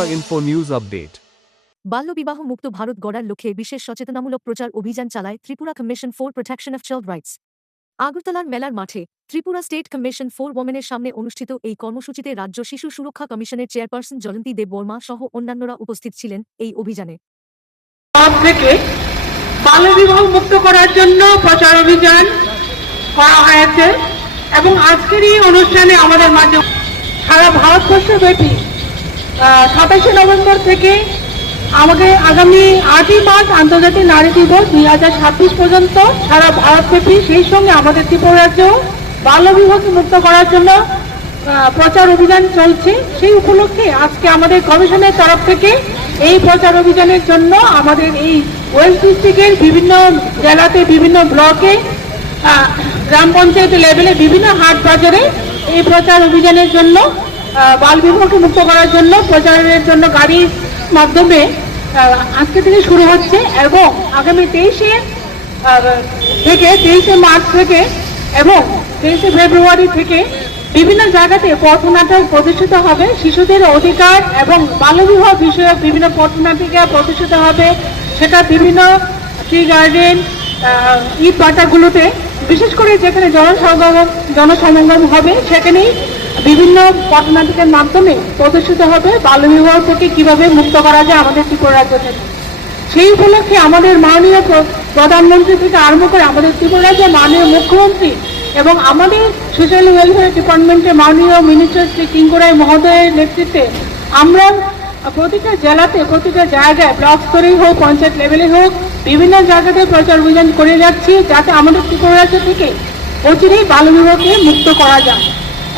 Tripura Info News Update. বাল্যবিবাহ মুক্ত ভারত গড়ার লক্ষ্যে বিশেষ সচেতনামূলক প্রচার অভিযান চালায় Tripura commission for protection of child rights আগরতলার মেলার মাঠে ত্রিপুরা স্টেট কমিশন ফর ওমেনের সামনে অনুষ্ঠিত এই কর্মসূচিতে রাজ্য শিশু সুরক্ষা কমিশনের চেয়ারপারসন জয়ন্তী দেব বর্মা সহ অন্যান্যরা উপস্থিত ছিলেন এই অভিযানে থেকে বাল্যবিবাহ মুক্ত করার জন্য প্রচার অভিযান করা হয়েছে এবং আজকের এই অনুষ্ঠানে আমাদের মাঝে সারা ভারতবর্ষ ব্যাপী সাতাশে নভেম্বর থেকে আমাকে আগামী আটই মার্চ আন্তর্জাতিক নারী দিবস দুই হাজার ছাব্বিশ পর্যন্ত সারা ভারতব্যাপী, সেই সঙ্গে আমাদের ত্রিপুরা রাজ্যেও মুক্ত করার জন্য প্রচার অভিযান চলছে। সেই উপলক্ষে আজকে আমাদের কমিশনের তরফ থেকে এই প্রচার অভিযানের জন্য আমাদের এই ওয়েস্ট ডিস্ট্রিক্টের বিভিন্ন জেলাতে, বিভিন্ন ব্লকে গ্রাম পঞ্চায়েত লেভেলে বিভিন্ন হাট বাজারে এই প্রচার অভিযানের জন্য আহ, বাল বিবাহকে মুক্ত করার জন্য প্রচারের জন্য গাড়ির মাধ্যমে আজকে থেকে শুরু হচ্ছে এবং আগামী তেইশে থেকে তেইশে মার্চ থেকে এবং তেইশে ফেব্রুয়ারি থেকে বিভিন্ন জায়গাতে পথনাটক প্রদর্শিত হবে। শিশুদের অধিকার এবং বাল্যবিবাহ বিষয়ক বিভিন্ন পথনাটিকা প্রদর্শিত হবে। সেটা বিভিন্ন ট্রি গার্ডেন ঈদ বাটাগুলোতে বিশেষ করে যেখানে জনসমাগম জনসমাগম হবে সেখানেই বিভিন্ন পথনাটিকের মাধ্যমে প্রদর্শিত হবে, বাল্যবিবাহ থেকে কীভাবে মুক্ত করা যায় আমাদের ত্রিপুরা রাজ্য থেকে। সেই উপলক্ষে আমাদের মাননীয় প্রধানমন্ত্রী থেকে আরম্ভ করে আমাদের ত্রিপুরা রাজ্যের মাননীয় মুখ্যমন্ত্রী এবং আমাদের সোশ্যাল ওয়েলফেয়ার ডিপার্টমেন্টের মাননীয় মিনিস্টার শ্রী কিঙ্কুরাই মহোদয়ের নেতৃত্বে আমরা প্রতিটা জেলাতে, প্রতিটা জায়গায় ব্লক স্তরেই হোক, পঞ্চায়েত লেভেলে হোক, বিভিন্ন জায়গাতে প্রচার অভিযান করে যাচ্ছি যাতে আমাদের ত্রিপুরা রাজ্য থেকে অচিরেই বাল্যবিবাহকে মুক্ত করা যায়।